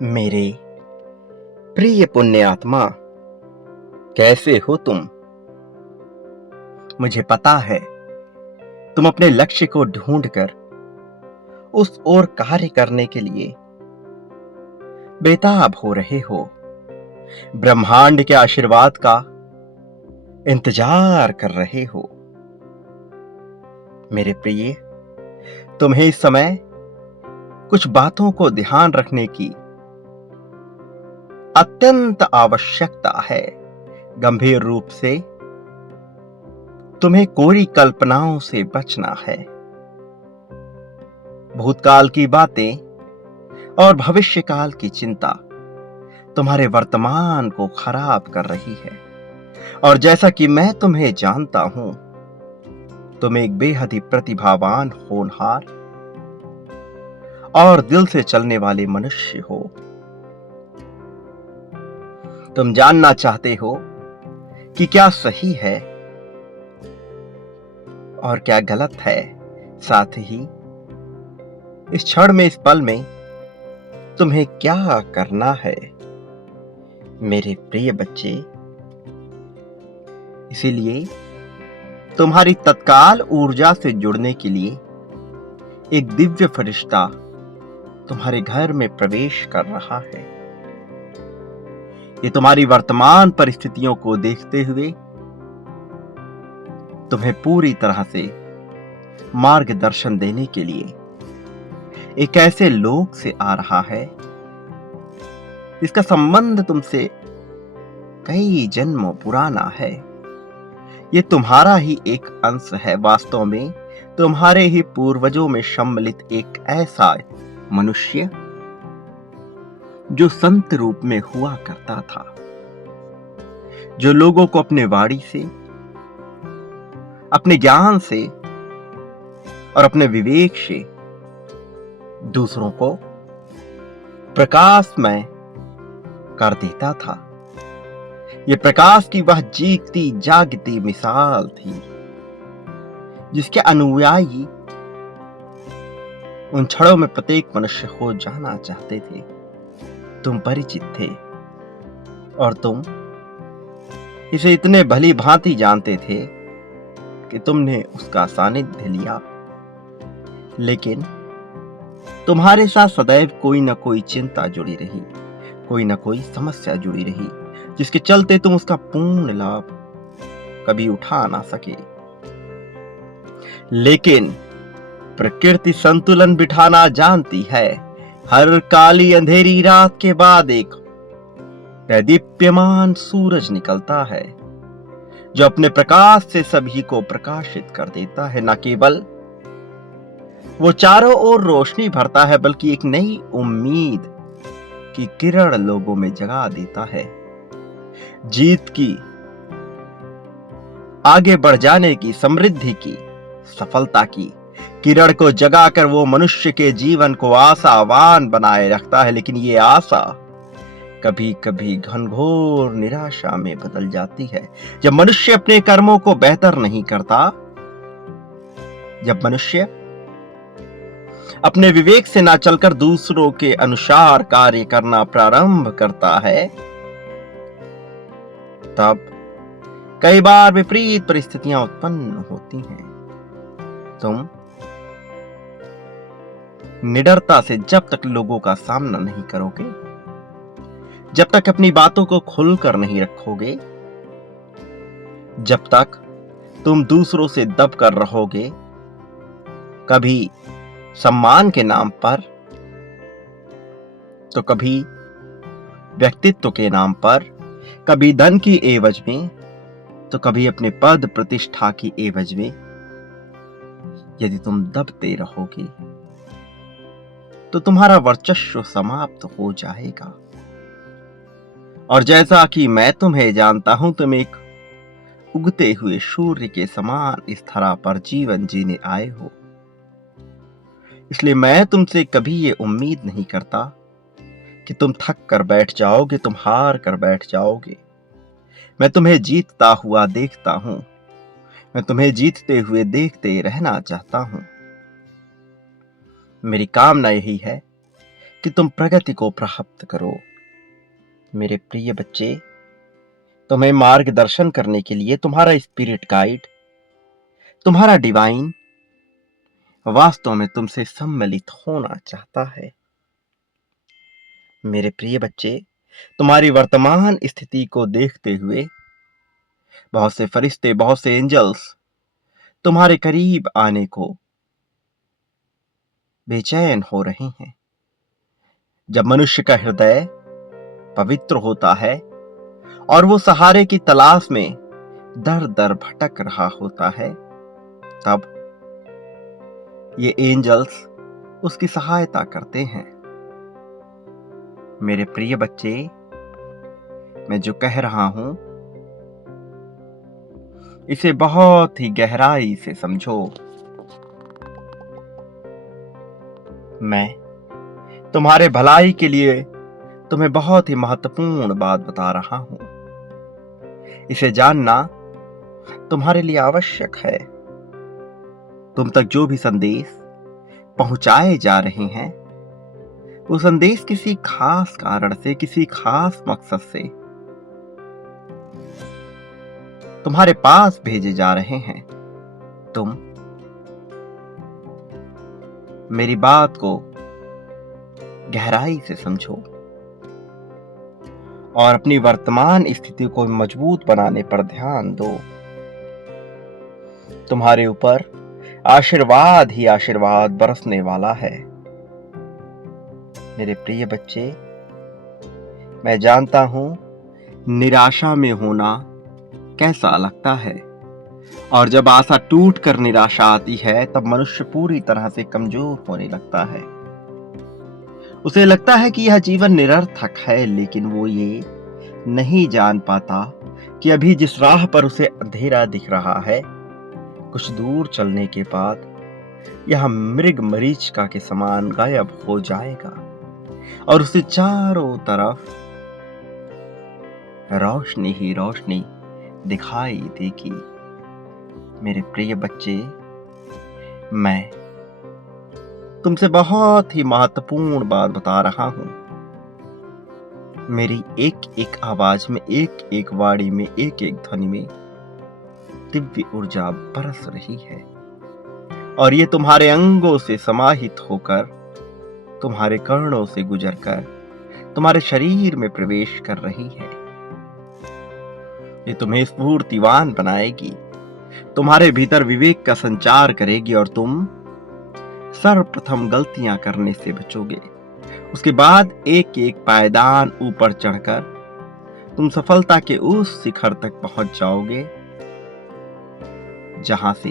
मेरे प्रिय पुण्य आत्मा, कैसे हो तुम? मुझे पता है तुम अपने लक्ष्य को ढूंढकर उस ओर कार्य करने के लिए बेताब हो रहे हो। ब्रह्मांड के आशीर्वाद का इंतजार कर रहे हो। मेरे प्रिय, तुम्हें इस समय कुछ बातों को ध्यान रखने की अत्यंत आवश्यकता है। गंभीर रूप से तुम्हें कोरी कल्पनाओं से बचना है। भूतकाल की बातें और भविष्यकाल की चिंता तुम्हारे वर्तमान को खराब कर रही है। और जैसा कि मैं तुम्हें जानता हूं, तुम एक बेहद ही प्रतिभावान, होनहार और दिल से चलने वाले मनुष्य हो। तुम जानना चाहते हो कि क्या सही है और क्या गलत है। साथ ही इस क्षण में, इस पल में तुम्हें क्या करना है, मेरे प्रिय बच्चे। इसीलिए तुम्हारी तत्काल ऊर्जा से जुड़ने के लिए एक दिव्य फरिश्ता तुम्हारे घर में प्रवेश कर रहा है। ये तुम्हारी वर्तमान परिस्थितियों को देखते हुए तुम्हें पूरी तरह से मार्गदर्शन देने के लिए एक ऐसे लोक से आ रहा है जिसका संबंध तुमसे कई जन्मों पुराना है। ये तुम्हारा ही एक अंश है। वास्तव में तुम्हारे ही पूर्वजों में सम्मिलित एक ऐसा मनुष्य जो संत रूप में हुआ करता था, जो लोगों को अपने वाणी से, अपने ज्ञान से और अपने विवेक से दूसरों को प्रकाशमय कर देता था। यह प्रकाश की वह जीती जागती मिसाल थी जिसके अनुयायी उन क्षणों में प्रत्येक मनुष्य हो जाना चाहते थे। तुम परिचित थे और तुम इसे इतने भली भांति जानते थे कि तुमने उसका सानिध्य लिया। लेकिन तुम्हारे साथ सदैव कोई ना कोई चिंता जुड़ी रही, कोई ना कोई समस्या जुड़ी रही, जिसके चलते तुम उसका पूर्ण लाभ कभी उठा ना सके। लेकिन प्रकृति संतुलन बिठाना जानती है। हर काली अंधेरी रात के बाद एक दीप्यमान सूरज निकलता है जो अपने प्रकाश से सभी को प्रकाशित कर देता है। न केवल वो चारों ओर रोशनी भरता है, बल्कि एक नई उम्मीद की किरण लोगों में जगा देता है। जीत की, आगे बढ़ जाने की, समृद्धि की, सफलता की किरण को जगाकर वो मनुष्य के जीवन को आशावान बनाए रखता है। लेकिन ये आशा कभी कभी घनघोर निराशा में बदल जाती है जब मनुष्य अपने कर्मों को बेहतर नहीं करता, जब मनुष्य अपने विवेक से ना चलकर दूसरों के अनुसार कार्य करना प्रारंभ करता है। तब कई बार विपरीत परिस्थितियां उत्पन्न होती हैं। तुम निडरता से जब तक लोगों का सामना नहीं करोगे, जब तक अपनी बातों को खुलकर नहीं रखोगे, जब तक तुम दूसरों से दब कर रहोगे, कभी सम्मान के नाम पर तो कभी व्यक्तित्व के नाम पर, कभी धन की एवज में तो कभी अपने पद प्रतिष्ठा की एवज में, यदि तुम दबते रहोगे तो तुम्हारा वर्चस्व समाप्त हो जाएगा। और जैसा कि मैं तुम्हें जानता हूं, तुम एक उगते हुए सूर्य के समान इस धरा पर जीवन जीने आए हो। इसलिए मैं तुमसे कभी ये उम्मीद नहीं करता कि तुम थक कर बैठ जाओगे, तुम हार कर बैठ जाओगे। मैं तुम्हें जीतता हुआ देखता हूं। मैं तुम्हें जीतते हुए देखते रहना चाहता हूं। मेरी कामना यही है कि तुम प्रगति को प्राप्त करो। मेरे प्रिय बच्चे, तुम्हें मार्गदर्शन करने के लिए तुम्हारा स्पिरिट गाइड, तुम्हारा डिवाइन वास्तव में तुमसे सम्मिलित होना चाहता है। मेरे प्रिय बच्चे, तुम्हारी वर्तमान स्थिति को देखते हुए बहुत से फरिश्ते, बहुत से एंजल्स तुम्हारे करीब आने को बेचैन हो रहे हैं। जब मनुष्य का हृदय पवित्र होता है और वो सहारे की तलाश में दर दर भटक रहा होता है, तब ये एंजल्स उसकी सहायता करते हैं। मेरे प्रिय बच्चे, मैं जो कह रहा हूं इसे बहुत ही गहराई से समझो। मैं तुम्हारे भलाई के लिए तुम्हें बहुत ही महत्वपूर्ण बात बता रहा हूं। इसे जानना तुम्हारे लिए आवश्यक है। तुम तक जो भी संदेश पहुंचाए जा रहे हैं, वो संदेश किसी खास कारण से, किसी खास मकसद से तुम्हारे पास भेजे जा रहे हैं। तुम मेरी बात को गहराई से समझो और अपनी वर्तमान स्थिति को मजबूत बनाने पर ध्यान दो। तुम्हारे ऊपर आशीर्वाद ही आशीर्वाद बरसने वाला है। मेरे प्रिय बच्चे, मैं जानता हूं निराशा में होना कैसा लगता है, और जब आशा टूट कर निराशा आती है तब मनुष्य पूरी तरह से कमजोर होने लगता है। उसे लगता है कि यह जीवन निरर्थक है, लेकिन वो ये नहीं जान पाता कि अभी जिस राह पर उसे अंधेरा दिख रहा है, कुछ दूर चलने के बाद यह मृग मरीचिका के समान गायब हो जाएगा और उसे चारों तरफ रोशनी ही रोशनी दिखाई देगी। मेरे प्रिय बच्चे, मैं तुमसे बहुत ही महत्वपूर्ण बात बता रहा हूं। मेरी एक एक आवाज में, एक एक वाणी में, एक एक ध्वनि में दिव्य ऊर्जा बरस रही है और ये तुम्हारे अंगों से समाहित होकर, तुम्हारे कर्णों से गुजरकर तुम्हारे शरीर में प्रवेश कर रही है। ये तुम्हें स्फूर्तिवान बनाएगी, तुम्हारे भीतर विवेक का संचार करेगी और तुम सर्वप्रथम गलतियां करने से बचोगे। उसके बाद एक एक पायदान ऊपर चढ़कर तुम सफलता के उस शिखर तक पहुंच जाओगे जहां से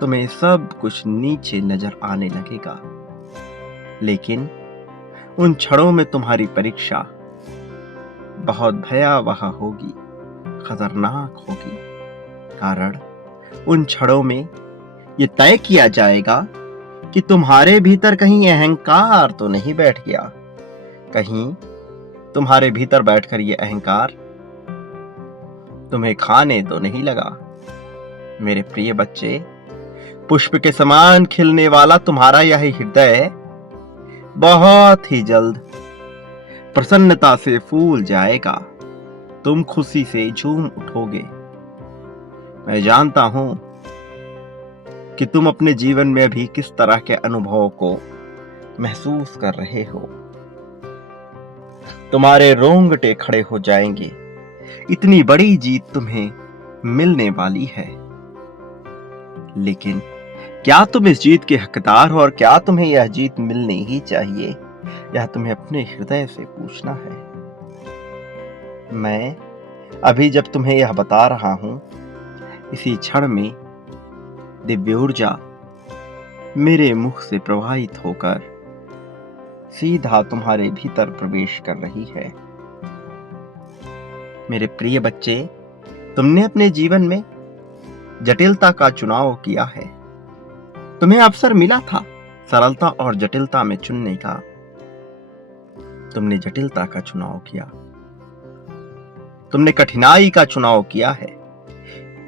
तुम्हें सब कुछ नीचे नजर आने लगेगा। लेकिन उन क्षणों में तुम्हारी परीक्षा बहुत भयावह होगी, खतरनाक होगी। कारण उन क्षणों में ये तय किया जाएगा कि तुम्हारे भीतर कहीं अहंकार तो नहीं बैठ गया, कहीं तुम्हारे भीतर बैठकर ये अहंकार तुम्हें खाने तो नहीं लगा। मेरे प्रिय बच्चे, पुष्प के समान खिलने वाला तुम्हारा यह हृदय बहुत ही जल्द प्रसन्नता से फूल जाएगा। तुम खुशी से झूम उठोगे। मैं जानता हूं कि तुम अपने जीवन में भी किस तरह के अनुभव को महसूस कर रहे हो। तुम्हारे रोंगटे खड़े हो जाएंगे। इतनी बड़ी जीत तुम्हें मिलने वाली है, लेकिन क्या तुम इस जीत के हकदार हो और क्या तुम्हें यह जीत मिलनी ही चाहिए? यह तुम्हें अपने हृदय से पूछना है। मैं अभी जब तुम्हें यह बता रहा हूं, इसी क्षण में दिव्य ऊर्जा मेरे मुख से प्रवाहित होकर सीधा तुम्हारे भीतर प्रवेश कर रही है। मेरे प्रिय बच्चे, तुमने अपने जीवन में जटिलता का चुनाव किया है। तुम्हें अवसर मिला था सरलता और जटिलता में चुनने का। तुमने जटिलता का चुनाव किया, तुमने कठिनाई का चुनाव किया है।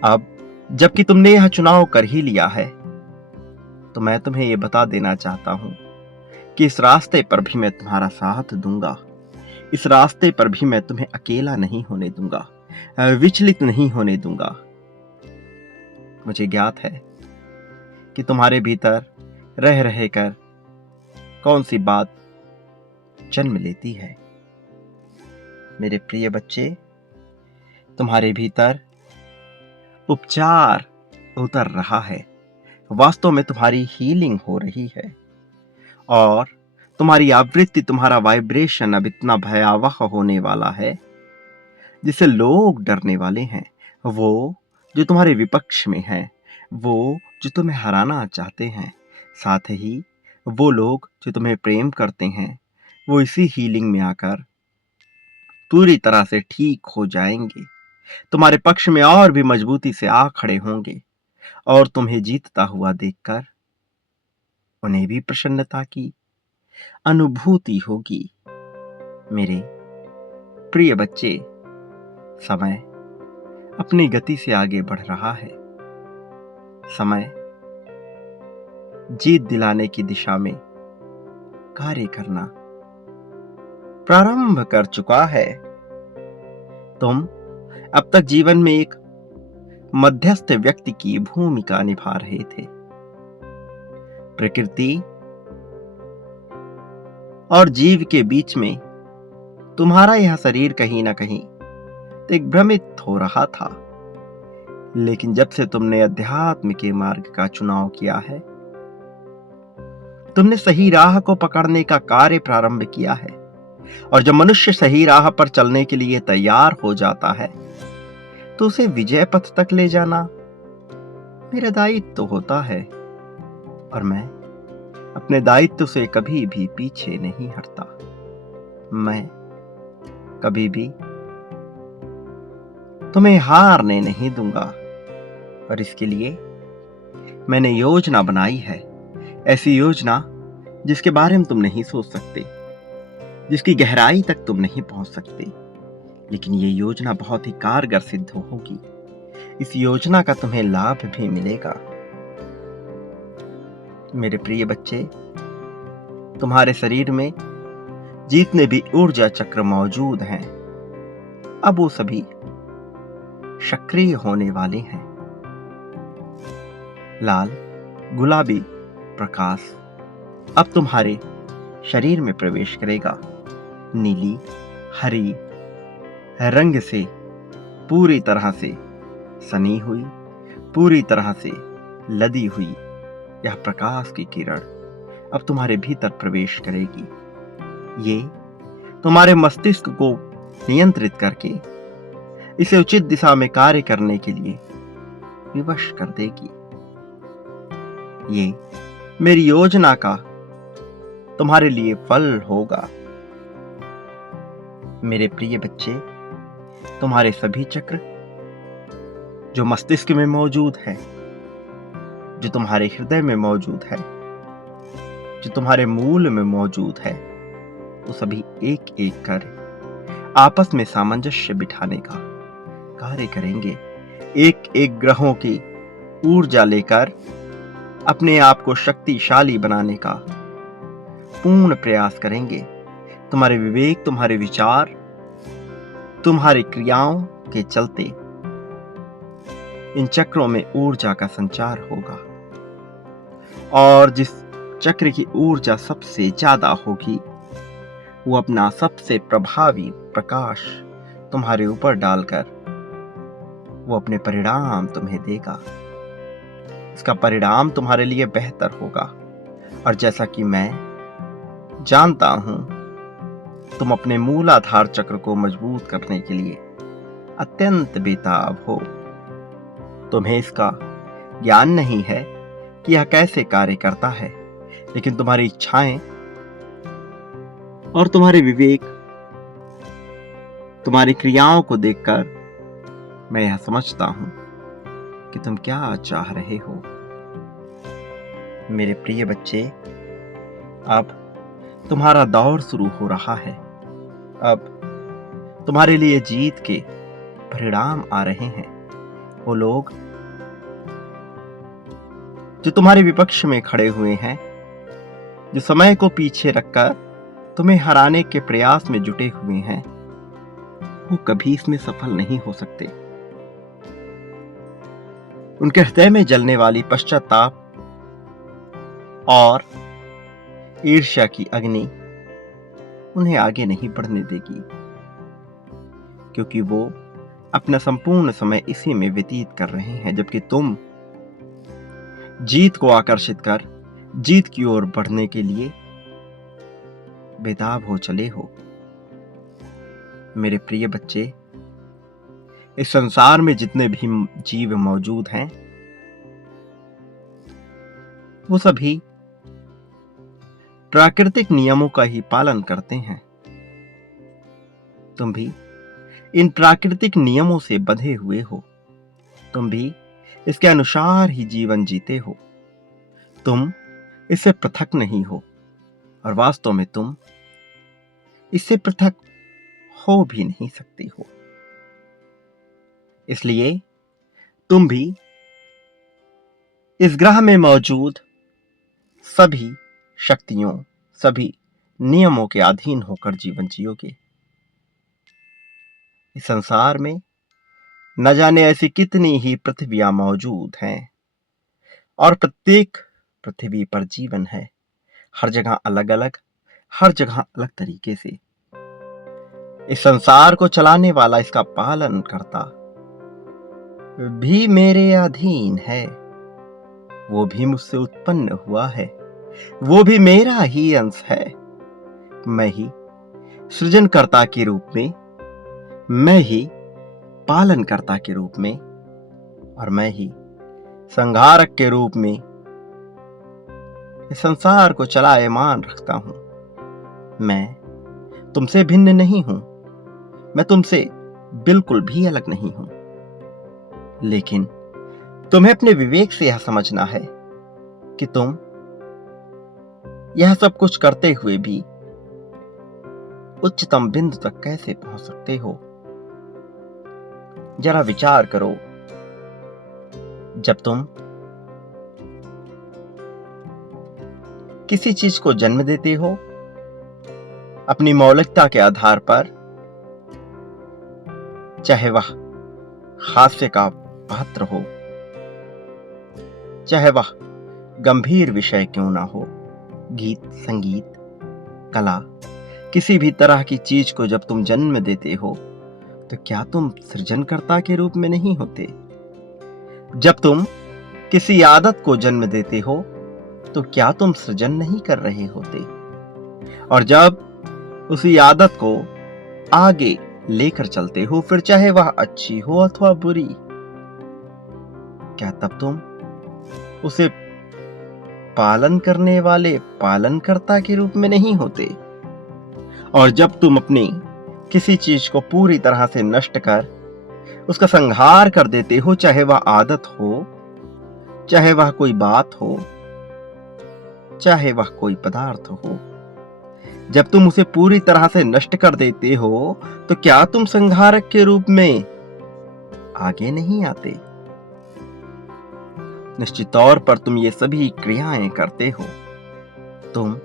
अब जबकि तुमने यह चुनाव कर ही लिया है, तो मैं तुम्हें यह बता देना चाहता हूं कि इस रास्ते पर भी मैं तुम्हारा साथ दूंगा, इस रास्ते पर भी मैं तुम्हें अकेला नहीं होने दूंगा, विचलित नहीं होने दूंगा। मुझे ज्ञात है कि तुम्हारे भीतर रह रह कर कौन सी बात जन्म लेती है। मेरे प्रिय बच्चे, तुम्हारे भीतर उपचार उतर रहा है, वास्तव में तुम्हारी हीलिंग हो रही है, और तुम्हारी आवृत्ति, तुम्हारा वाइब्रेशन अब इतना भयावह होने वाला है जिससे लोग डरने वाले हैं। वो जो तुम्हारे विपक्ष में हैं, वो जो तुम्हें हराना चाहते हैं, साथ ही वो लोग जो तुम्हें प्रेम करते हैं, वो इसी हीलिंग में आकर पूरी तरह से ठीक हो जाएंगे, तुम्हारे पक्ष में और भी मजबूती से आ खड़े होंगे, और तुम्हें जीतता हुआ देखकर उन्हें भी प्रसन्नता की अनुभूति होगी। मेरे प्रिय बच्चे, समय अपनी गति से आगे बढ़ रहा है। समय जीत दिलाने की दिशा में कार्य करना प्रारंभ कर चुका है। तुम अब तक जीवन में एक मध्यस्थ व्यक्ति की भूमिका निभा रहे थे। प्रकृति और जीव के बीच में तुम्हारा यह शरीर कहीं ना कहीं दिग्भ्रमित हो रहा था, लेकिन जब से तुमने अध्यात्म के मार्ग का चुनाव किया है, तुमने सही राह को पकड़ने का कार्य प्रारंभ किया है, और जब मनुष्य सही राह पर चलने के लिए तैयार हो जाता है तो उसे विजय पथ तक ले जाना मेरा दायित्व होता है, और मैं अपने दायित्व से कभी भी पीछे नहीं हटता। मैं कभी भी तुम्हें हारने नहीं दूंगा, और इसके लिए मैंने योजना बनाई है, ऐसी योजना जिसके बारे में तुम नहीं सोच सकते, जिसकी गहराई तक तुम नहीं पहुंच सकते, लेकिन ये योजना बहुत ही कारगर सिद्ध होगी। इस योजना का तुम्हें लाभ भी मिलेगा। मेरे प्रिय बच्चे, तुम्हारे शरीर में जितने भी ऊर्जा चक्र मौजूद हैं, अब वो सभी सक्रिय होने वाले हैं। लाल गुलाबी प्रकाश अब तुम्हारे शरीर में प्रवेश करेगा। नीली हरी रंग से पूरी तरह से सनी हुई, पूरी तरह से लदी हुई यह प्रकाश की किरण अब तुम्हारे भीतर प्रवेश करेगी। ये तुम्हारे मस्तिष्क को नियंत्रित करके इसे उचित दिशा में कार्य करने के लिए विवश कर देगी। ये मेरी योजना का तुम्हारे लिए फल होगा। मेरे प्रिय बच्चे, तुम्हारे सभी चक्र जो मस्तिष्क में मौजूद है, जो तुम्हारे हृदय में मौजूद है, जो तुम्हारे मूल में मौजूद है, वो सभी एक एक कर आपस में सामंजस्य बिठाने का कार्य करेंगे। एक एक ग्रहों की ऊर्जा लेकर अपने आप को शक्तिशाली बनाने का पूर्ण प्रयास करेंगे। तुम्हारे विवेक, तुम्हारे विचार, तुम्हारी क्रियाओं के चलते इन चक्रों में ऊर्जा का संचार होगा, और जिस चक्र की ऊर्जा सबसे ज्यादा होगी वो अपना सबसे प्रभावी प्रकाश तुम्हारे ऊपर डालकर वो अपने परिणाम तुम्हें देगा। इसका परिणाम तुम्हारे लिए बेहतर होगा, और जैसा कि मैं जानता हूं, तुम अपने मूलाधार चक्र को मजबूत करने के लिए अत्यंत बेताब हो। तुम्हें इसका ज्ञान नहीं है कि यह कैसे कार्य करता है, लेकिन तुम्हारी इच्छाएं और तुम्हारे विवेक, तुम्हारी क्रियाओं को देखकर मैं यह समझता हूं कि तुम क्या चाह रहे हो। मेरे प्रिय बच्चे, अब तुम्हारा दौर शुरू हो रहा है। अब तुम्हारे लिए जीत के परिणाम आ रहे हैं। वो लोग जो तुम्हारे विपक्ष में खड़े हुए हैं, जो समय को पीछे रखकर तुम्हें हराने के प्रयास में जुटे हुए हैं, वो कभी इसमें सफल नहीं हो सकते। उनके हृदय में जलने वाली पश्चाताप और ईर्ष्या की अग्नि उन्हें आगे नहीं बढ़ने देगी, क्योंकि वो अपना संपूर्ण समय इसी में व्यतीत कर रहे हैं, जबकि तुम जीत को आकर्षित कर जीत की ओर बढ़ने के लिए बेताब हो चले हो। मेरे प्रिय बच्चे, इस संसार में जितने भी जीव मौजूद हैं, वो सभी प्राकृतिक नियमों का ही पालन करते हैं। तुम भी इन प्राकृतिक नियमों से बंधे हुए हो। तुम भी इसके अनुसार ही जीवन जीते हो। तुम इससे पृथक नहीं हो और वास्तव में तुम इससे पृथक हो भी नहीं सकती हो। इसलिए तुम भी इस ग्रह में मौजूद सभी शक्तियों, सभी नियमों के अधीन होकर जीवन जियोगे। इस संसार में न जाने ऐसी कितनी ही पृथ्वियां मौजूद हैं और प्रत्येक पृथ्वी पर जीवन है, हर जगह अलग अलग, हर जगह अलग तरीके से। इस संसार को चलाने वाला, इसका पालन करता भी मेरे अधीन है। वो भी मुझसे उत्पन्न हुआ है, वो भी मेरा ही अंश है। मैं ही सृजनकर्ता के रूप में, मैं ही पालनकर्ता के रूप में और मैं ही संहारक के रूप में इस संसार को चलायमान रखता हूं। मैं तुमसे भिन्न नहीं हूं, मैं तुमसे बिल्कुल भी अलग नहीं हूं, लेकिन तुम्हें अपने विवेक से यह समझना है कि तुम यह सब कुछ करते हुए भी उच्चतम बिंदु तक कैसे पहुंच सकते हो। जरा विचार करो, जब तुम किसी चीज को जन्म देते हो अपनी मौलिकता के आधार पर, चाहे वह हास्य का पात्र हो, चाहे वह गंभीर विषय क्यों ना हो, गीत, संगीत, कला, किसी भी तरह की चीज को जब तुम जन्म देते हो तो क्या तुम सृजनकर्ता के रूप में नहीं होते? जब तुम किसी आदत को जन्म देते हो तो क्या तुम सृजन नहीं कर रहे होते? और जब उसी आदत को आगे लेकर चलते हो, फिर चाहे वह अच्छी हो अथवा बुरी, क्या तब तुम उसे पालन करने वाले पालनकर्ता के रूप में नहीं होते? और जब तुम अपनी किसी चीज को पूरी तरह से नष्ट कर उसका संहार कर देते हो, चाहे वह आदत हो, चाहे वह कोई बात हो, चाहे वह कोई पदार्थ हो, जब तुम उसे पूरी तरह से नष्ट कर देते हो तो क्या तुम संहारक के रूप में आगे नहीं आते? निश्चित तौर पर तुम ये सभी क्रियाएं करते हो। तुम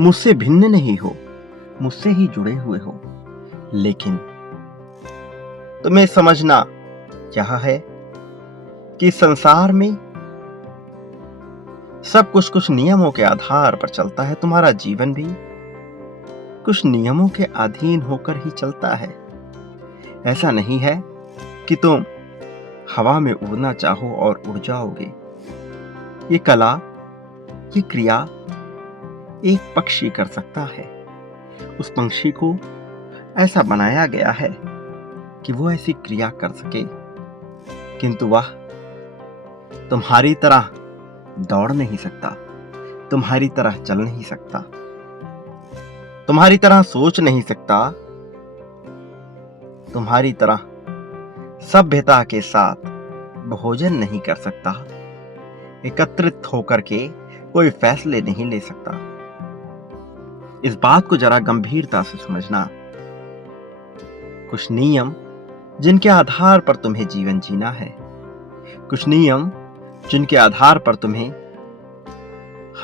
मुझसे भिन्न नहीं हो, मुझसे ही जुड़े हुए हो, लेकिन तुम्हें समझना यह है कि संसार में सब कुछ नियमों के आधार पर चलता है। तुम्हारा जीवन भी कुछ नियमों के अधीन होकर ही चलता है। ऐसा नहीं है कि तुम हवा में उड़ना चाहो और उड़ जाओगे। ये कला, ये क्रिया एक पक्षी कर सकता है। उस पंछी को ऐसा बनाया गया है कि वो ऐसी क्रिया कर सके, किंतु वह तुम्हारी तरह दौड़ नहीं सकता, तुम्हारी तरह चल नहीं सकता, तुम्हारी तरह सोच नहीं सकता, तुम्हारी तरह सभ्यता के साथ भोजन नहीं कर सकता, एकत्रित होकर के कोई फैसले नहीं ले सकता। इस बात को जरा गंभीरता से समझना। कुछ नियम जिनके आधार पर तुम्हें जीवन जीना है, कुछ नियम जिनके आधार पर तुम्हें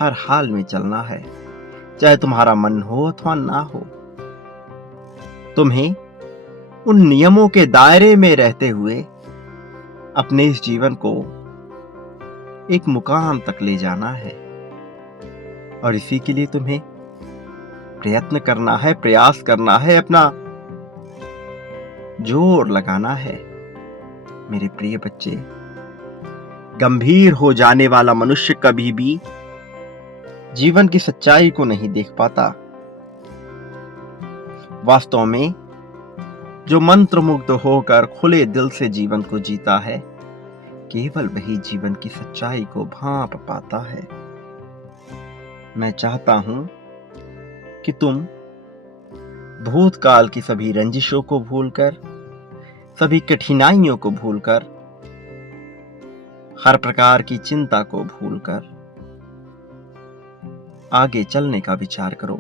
हर हाल में चलना है, चाहे तुम्हारा मन हो अथवा ना हो। तुम्हें उन नियमों के दायरे में रहते हुए अपने इस जीवन को एक मुकाम तक ले जाना है, और इसी के लिए तुम्हें प्रयत्न करना है, प्रयास करना है, अपना जोर लगाना है। मेरे प्रिय बच्चे, गंभीर हो जाने वाला मनुष्य कभी भी जीवन की सच्चाई को नहीं देख पाता। वास्तव में जो मंत्रमुग्ध होकर खुले दिल से जीवन को जीता है, केवल वही जीवन की सच्चाई को भांप पाता है। मैं चाहता हूं कि तुम भूतकाल की सभी रंजिशों को भूलकर, सभी कठिनाइयों को भूलकर, हर प्रकार की चिंता को भूलकर आगे चलने का विचार करो।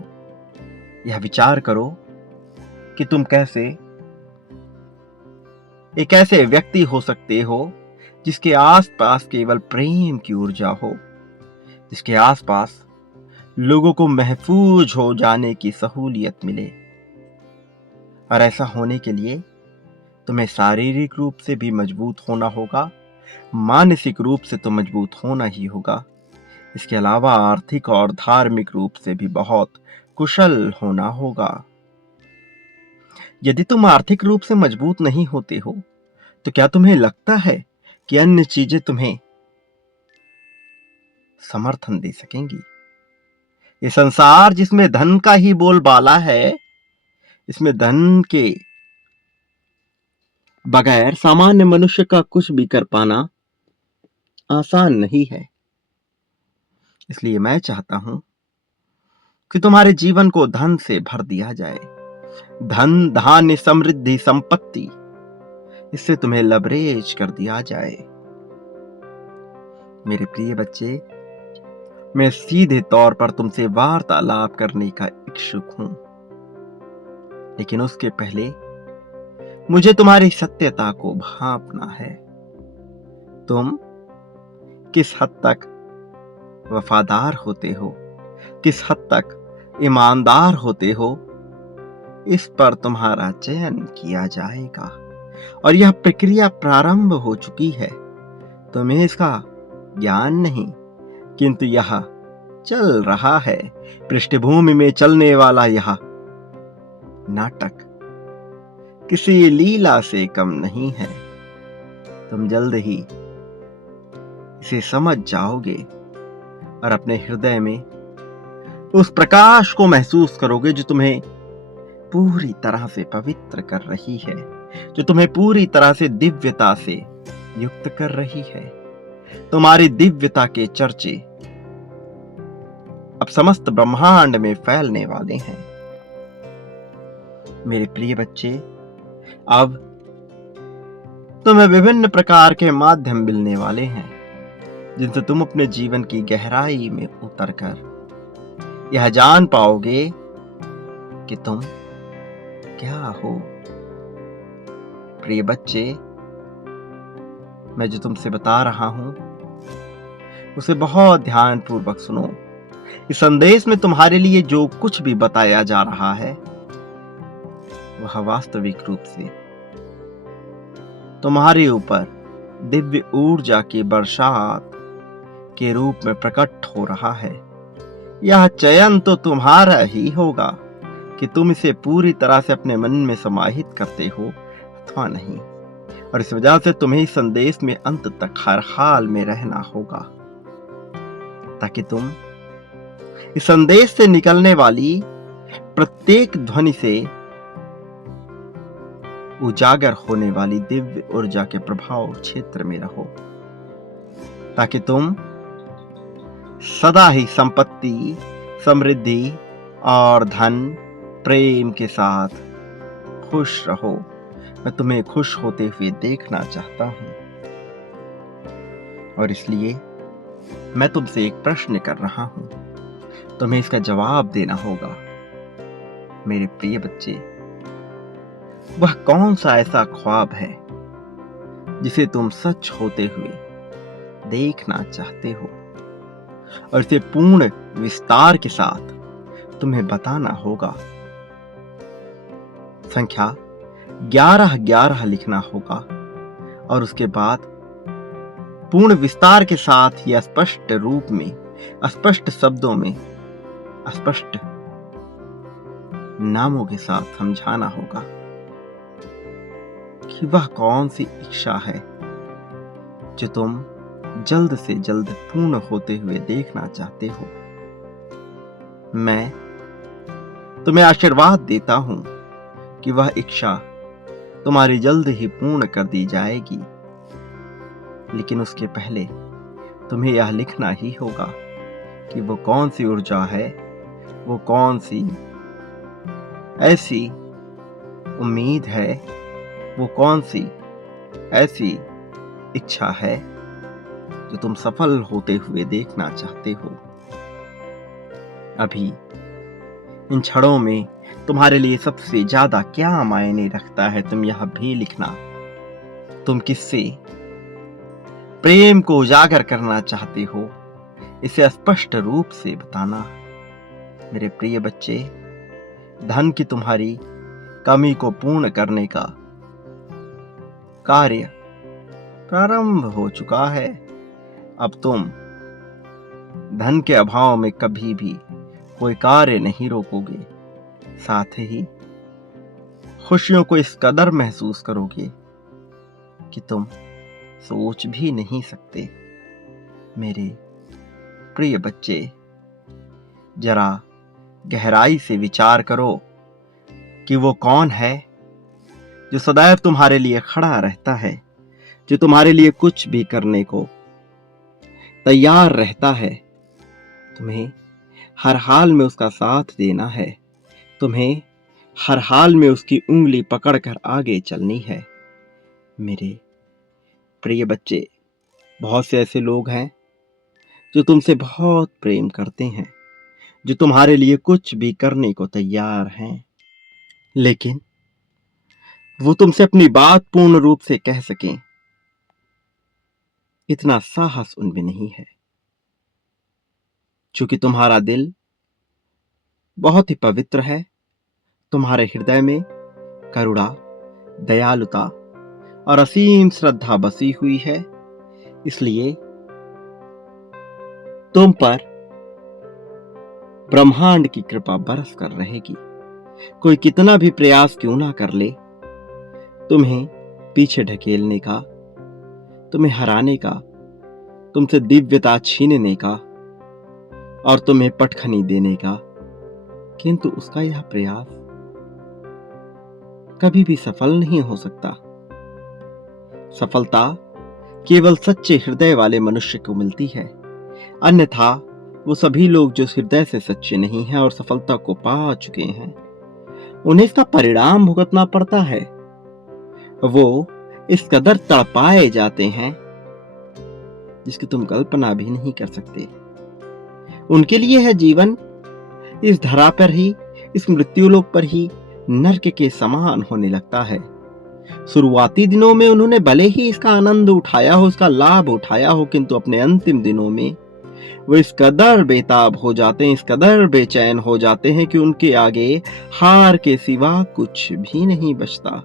यह विचार करो कि तुम कैसे एक ऐसे व्यक्ति हो सकते हो जिसके आसपास केवल प्रेम की ऊर्जा हो, जिसके आसपास लोगों को महफूज हो जाने की सहूलियत मिले। और ऐसा होने के लिए तुम्हें शारीरिक रूप से भी मजबूत होना होगा, मानसिक रूप से तो मजबूत होना ही होगा। इसके अलावा आर्थिक और धार्मिक रूप से भी बहुत कुशल होना होगा। यदि तुम आर्थिक रूप से मजबूत नहीं होते हो, तो क्या तुम्हें लगता है कि अन्य चीजें तुम्हें समर्थन दे सकेंगी? ये संसार जिसमें धन का ही बोलबाला है, इसमें धन के बगैर सामान्य मनुष्य का कुछ भी कर पाना आसान नहीं है। इसलिए मैं चाहता हूं कि तुम्हारे जीवन को धन से भर दिया जाए। धन, धान्य, समृद्धि, संपत्ति, इससे तुम्हें लबरेज कर दिया जाए। मेरे प्रिय बच्चे, मैं सीधे तौर पर तुमसे वार्तालाप करने का इच्छुक हूं, लेकिन उसके पहले मुझे तुम्हारी सत्यता को भांपना है। तुम किस हद तक वफादार होते हो, किस हद तक ईमानदार होते हो, इस पर तुम्हारा चयन किया जाएगा। और यह प्रक्रिया प्रारंभ हो चुकी है। तुम्हें इसका ज्ञान नहीं, किंतु यह चल रहा है। पृष्ठभूमि में चलने वाला यह नाटक किसी लीला से कम नहीं है। तुम जल्द ही इसे समझ जाओगे और अपने हृदय में उस प्रकाश को महसूस करोगे जो तुम्हें पूरी तरह से पवित्र कर रही है, जो तुम्हें पूरी तरह से दिव्यता से युक्त कर रही है। तुम्हारी दिव्यता के चर्चे अब समस्त ब्रह्मांड में फैलने वाले हैं। मेरे प्रिय बच्चे, अब तुम्हें विभिन्न प्रकार के माध्यम मिलने वाले हैं, जिनसे तुम अपने जीवन की गहराई में उतरकर यह जान पाओगे कि तुम क्या हो। प्रिय बच्चे, मैं जो तुमसे बता रहा हूं उसे बहुत ध्यानपूर्वक सुनो। इस संदेश में तुम्हारे लिए जो कुछ भी बताया जा रहा है वह वास्तविक रूप से तुम्हारे ऊपर दिव्य ऊर्जा की बरसात के रूप में प्रकट हो रहा है। यह चयन तो तुम्हारा ही होगा कि तुम इसे पूरी तरह से अपने मन में समाहित करते हो अथवा नहीं। और इस वजह से तुम्हें इस संदेश में अंत तक हर हाल में रहना होगा, ताकि तुम इस संदेश से निकलने वाली प्रत्येक ध्वनि से उजागर होने वाली दिव्य ऊर्जा के प्रभाव क्षेत्र में रहो, ताकि तुम सदा ही संपत्ति, समृद्धि और धन, प्रेम के साथ खुश रहो। मैं तुम्हें खुश होते हुए देखना चाहता हूं, और इसलिए मैं तुमसे एक प्रश्न कर रहा हूं। तुम्हें इसका जवाब देना होगा। मेरे प्रिय बच्चे, वह कौन सा ऐसा ख्वाब है जिसे तुम सच होते हुए देखना चाहते हो? और इसे पूर्ण विस्तार के साथ तुम्हें बताना होगा। संख्या 1111 लिखना होगा और उसके बाद पूर्ण विस्तार के साथ यह स्पष्ट रूप में, स्पष्ट शब्दों में, स्पष्ट नामों के साथ समझाना होगा कि वह कौन सी इच्छा है जो तुम जल्द से जल्द पूर्ण होते हुए देखना चाहते हो। मैं तुम्हें आशीर्वाद देता हूं कि वह इच्छा तुम्हारी जल्द ही पूर्ण कर दी जाएगी, लेकिन उसके पहले तुम्हें यह लिखना ही होगा कि वो कौन सी ऊर्जा है, वो कौन सी ऐसी उम्मीद है, वो कौन सी ऐसी इच्छा है जो तुम सफल होते हुए देखना चाहते हो। अभी इन क्षणों में तुम्हारे लिए सबसे ज्यादा क्या मायने रखता है, तुम यह भी लिखना। तुम किससे प्रेम को उजागर करना चाहते हो, इसे स्पष्ट रूप से बताना। मेरे प्रिय बच्चे, धन की तुम्हारी कमी को पूर्ण करने का कार्य प्रारंभ हो चुका है। अब तुम धन के अभाव में कभी भी कोई कार्य नहीं रोकोगे। साथ ही खुशियों को इस कदर महसूस करोगे कि तुम सोच भी नहीं सकते। मेरे प्रिय बच्चे, जरा गहराई से विचार करो कि वो कौन है जो सदैव तुम्हारे लिए खड़ा रहता है, जो तुम्हारे लिए कुछ भी करने को तैयार रहता है। तुम्हें हर हाल में उसका साथ देना है, तुम्हें हर हाल में उसकी उंगली पकड़कर आगे चलनी है। मेरे प्रिय बच्चे, बहुत से ऐसे लोग हैं जो तुमसे बहुत प्रेम करते हैं, जो तुम्हारे लिए कुछ भी करने को तैयार हैं, लेकिन वो तुमसे अपनी बात पूर्ण रूप से कह सकें, इतना साहस उनमें नहीं है। चूंकि तुम्हारा दिल बहुत ही पवित्र है, तुम्हारे हृदय में करुणा, दयालुता और असीम श्रद्धा बसी हुई है, इसलिए तुम पर ब्रह्मांड की कृपा बरस कर रहेगी। कोई कितना भी प्रयास क्यों ना कर ले, तुम्हें पीछे ढकेलने का, तुम्हें हराने का, तुमसे दिव्यता छीनने का और तुम्हें पटखनी देने का, किंतु उसका यह प्रयास कभी भी सफल नहीं हो सकता। सफलता केवल सच्चे हृदय वाले मनुष्य को मिलती है, अन्यथा वो सभी लोग जो हृदय से सच्चे नहीं हैं और सफलता को पा चुके हैं, उन्हें इसका परिणाम भुगतना पड़ता है। वो इस कदर तड़पाए जाते हैं जिसकी तुम कल्पना भी नहीं कर सकते। उनके लिए है जीवन इस धरा पर ही, इस मृत्युलोक पर ही नर्क के समान होने लगता है। शुरुआती दिनों में उन्होंने भले ही इसका आनंद उठाया हो, इसका लाभ उठाया हो, किंतु अपने अंतिम दिनों में वो इस कदर बेताब हो जाते हैं, इस कदर बेचैन हो जाते हैं कि उनके आगे हार के सिवा कुछ भी नहीं बचता।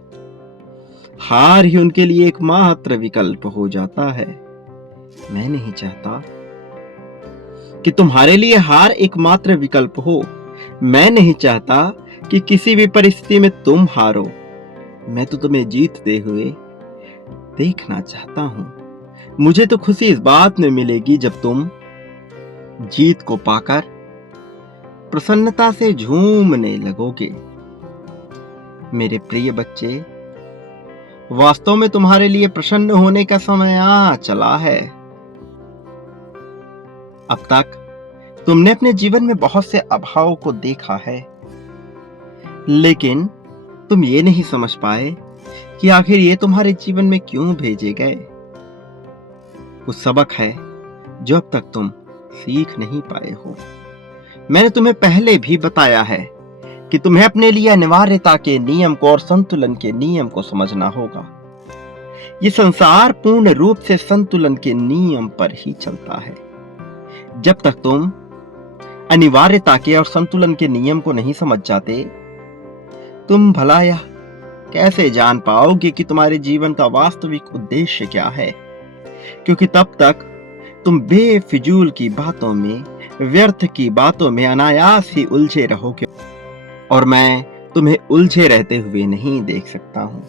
हार ही उनके लिए एकमात्र विकल्प हो जाता है। मैं नहीं चाहता कि तुम्हारे लिए हार एकमात्र विकल्प हो। मैं नहीं चाहता कि किसी भी परिस्थिति में तुम हारो। मैं तो तुम्हें जीतते हुए देखना चाहता हूं। मुझे तो खुशी इस बात में मिलेगी जब तुम जीत को पाकर प्रसन्नता से झूमने लगोगे। मेरे प्रिय बच्चे, वास्तव में तुम्हारे लिए प्रसन्न होने का समय आ चला है। अब तक तुमने अपने जीवन में बहुत से अभाव को देखा है, लेकिन तुम ये नहीं समझ पाए कि आखिर ये तुम्हारे जीवन में क्यों भेजे गए। कुछ सबक है जो अब तक तुम सीख नहीं पाए हो। मैंने तुम्हें पहले भी बताया है कि तुम्हें अपने लिए अनिवार्यता के नियम को और संतुलन के नियम को समझना होगा। ये संसार पूर्ण रूप से संतुलन के नियम पर ही चलता है। जब तक तुम अनिवार्यता के और संतुलन के नियम को नहीं समझ जाते, तुम भला यह कैसे जान पाओगे कि तुम्हारे जीवन का वास्तविक उद्देश्य क्या है? क्योंकि तब तक तुम बेफिजूल की बातों में, व्यर्थ की बातों में अनायास ही उलझे रहोगे, और मैं तुम्हें उलझे रहते हुए नहीं देख सकता हूं।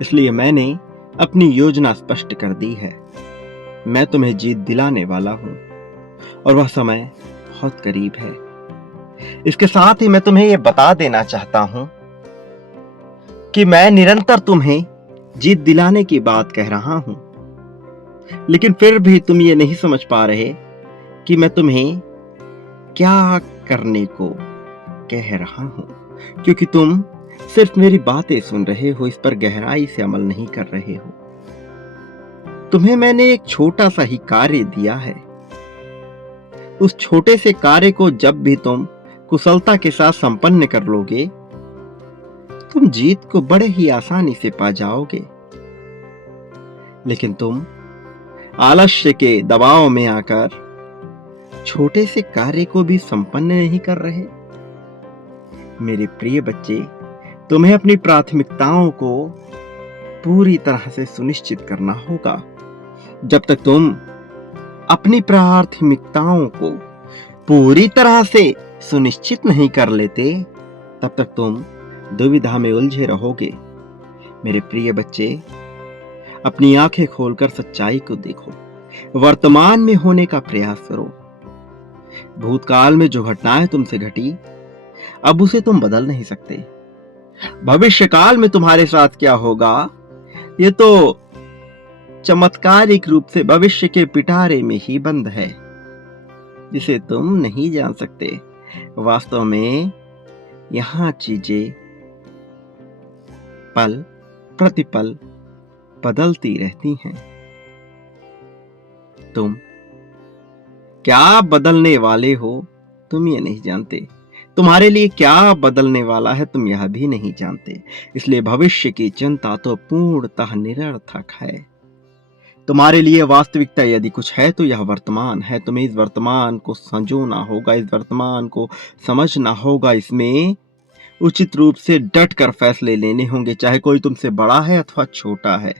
इसलिए मैंने अपनी योजना स्पष्ट कर दी है। मैं तुम्हें जीत दिलाने वाला हूं, और वह समय बहुत करीब है। इसके साथ ही मैं तुम्हें यह बता देना चाहता हूं कि मैं निरंतर तुम्हें जीत दिलाने की बात कह रहा हूं, लेकिन फिर भी तुम ये नहीं समझ पा रहे कि मैं तुम्हें क्या करने को कह रहा हूं, क्योंकि तुम सिर्फ मेरी बातें सुन रहे हो, इस पर गहराई से अमल नहीं कर रहे हो। तुम्हें मैंने एक छोटा सा ही कार्य दिया है। उस छोटे से कार्य को जब भी तुम कुशलता के साथ संपन्न कर लोगे, तुम जीत को बड़े ही आसानी से पा जाओगे। लेकिन तुम आलस्य के दबाव में आकर छोटे से कार्य को भी संपन्न नहीं कर रहे। मेरे प्रिय बच्चे, तुम्हें अपनी प्राथमिकताओं को पूरी तरह से सुनिश्चित करना होगा। जब तक तुम अपनी प्राथमिकताओं को पूरी तरह से सुनिश्चित नहीं कर लेते, तब तक तुम दुविधा में उलझे रहोगे। मेरे प्रिय बच्चे, अपनी आंखें खोलकर सच्चाई को देखो, वर्तमान में होने का प्रयास करो। भूतकाल में जो घटनाएं तुमसे घटी, अब उसे तुम बदल नहीं सकते। भविष्य काल में तुम्हारे साथ क्या होगा, ये तो चमत्कारिक रूप से भविष्य के पिटारे में ही बंद है, जिसे तुम नहीं जान सकते। वास्तव में यहां चीजें पल प्रतिपल बदलती रहती हैं। तुम क्या बदलने वाले हो, तुम ये नहीं जानते। तुम्हारे लिए क्या बदलने वाला है, तुम यह भी नहीं जानते। इसलिए भविष्य की चिंता तो पूर्णतः निरर्थक है। तुम्हारे लिए वास्तविकता यदि कुछ है तो यह वर्तमान है। तुम्हें इस वर्तमान को संजोना होगा, इस वर्तमान को समझना होगा, इसमें उचित रूप से डट कर फैसले लेने होंगे, चाहे कोई तुमसे बड़ा है अथवा छोटा है,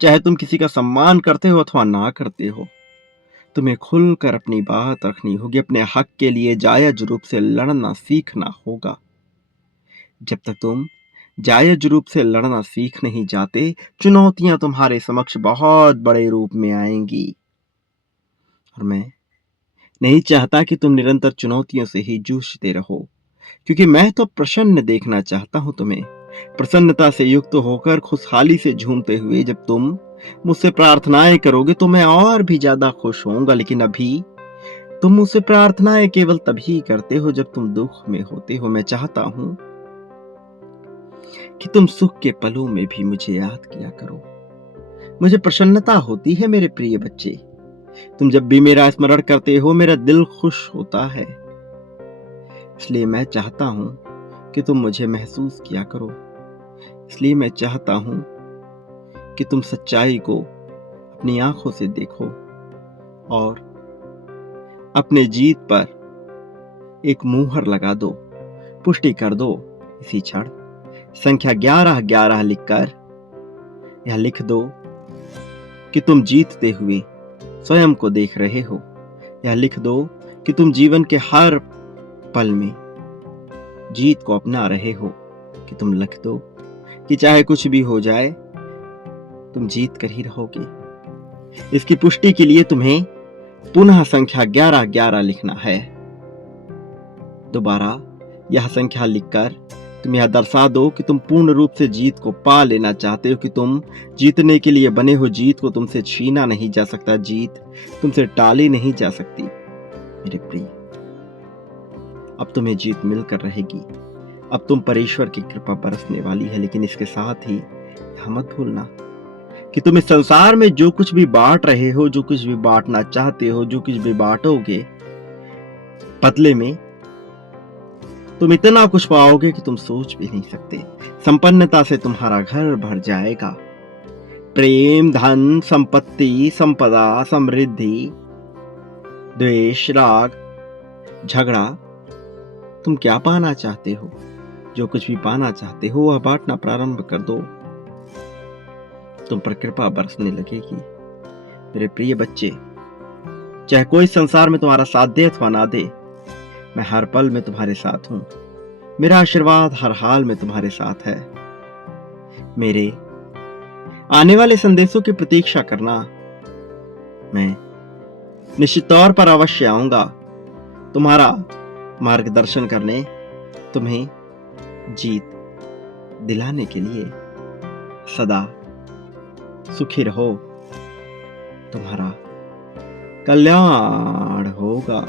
चाहे तुम किसी का सम्मान करते हो अथवा ना करते हो। तुम्हें खुलकर अपनी बात रखनी होगी, अपने हक के लिए जायज रूप से लड़ना सीखना होगा। जब तक तुम जायज रूप से लड़ना सीख नहीं जाते, चुनौतियां तुम्हारे समक्ष बहुत बड़े रूप में आएंगी। और मैं नहीं चाहता कि तुम निरंतर चुनौतियों से ही जूझते रहो, क्योंकि मैं तो प्रसन्न देखना चाहता हूं तुम्हें, प्रसन्नता से युक्त होकर खुशहाली से झूमते हुए। जब तुम मुझसे प्रार्थनाएं करोगे तो मैं और भी ज्यादा खुश होऊंगा। लेकिन अभी तुम मुझसे प्रार्थनाएं केवल तभी करते हो जब तुम दुख में होते हो। मैं चाहता हूं कि तुम सुख के पलों में भी मुझे याद किया करो। मुझे प्रसन्नता होती है मेरे प्रिय बच्चे। तुम जब भी मेरा स्मरण करते हो, मेरा दिल खुश होता है। इसलिए मैं चाहता हूं कि तुम मुझे महसूस किया करो। इसलिए मैं चाहता हूं कि तुम सच्चाई को अपनी आंखों से देखो और अपने जीत पर एक मुहर लगा दो, पुष्टि कर दो। इसी क्षण संख्या 1111 लिखकर यह लिख दो कि तुम जीतते हुए स्वयं को देख रहे हो। यह लिख दो कि तुम जीवन के हर पल में जीत को अपना रहे हो। कि तुम लिख दो कि चाहे कुछ भी हो जाए, तुम जीत कर ही रहोगे। इसकी पुष्टि के लिए तुम्हें पुनः संख्या 1111 लिखना है। दोबारा यह संख्या लिखकर तुम यह दर्शा दो कि तुम पूर्ण रूप से जीत को पा लेना चाहते हो, कि तुम जीतने के लिए बने हो। जीत को तुमसे छीना नहीं जा सकता, जीत तुमसे टाली नहीं जा सकती। मेरे प्रिय, अब तुम्हें जीत मिलकर रहेगी। अब तुम पर ईश्वर की कृपा बरसने वाली है। लेकिन इसके साथ ही यह मत भूलना कि तुम इस संसार में जो कुछ भी बांट रहे हो, जो कुछ भी बांटना चाहते हो, जो कुछ भी बांटोगे, बदले में तुम इतना कुछ पाओगे कि तुम सोच भी नहीं सकते। संपन्नता से तुम्हारा घर भर जाएगा। प्रेम, धन, संपत्ति, संपदा, समृद्धि, द्वेष, राग, झगड़ा, तुम क्या पाना चाहते हो? जो कुछ भी पाना चाहते हो वह बांटना प्रारंभ कर दो, तुम पर कृपा बरसने लगेगी। मेरे प्रिय बच्चे, चाहे कोई संसार में तुम्हारा साथ दे अथवा ना दे, मैं हर पल में तुम्हारे साथ हूं। मेरा आशीर्वाद हर हाल में तुम्हारे साथ है। मेरे आने वाले संदेशों की प्रतीक्षा करना, मैं निश्चित तौर पर अवश्य आऊंगा तुम्हारा मार्गदर्शन करने, तुम्हें जीत दिलाने के लिए। सदा सुखी रहो, तुम्हारा कल्याण होगा।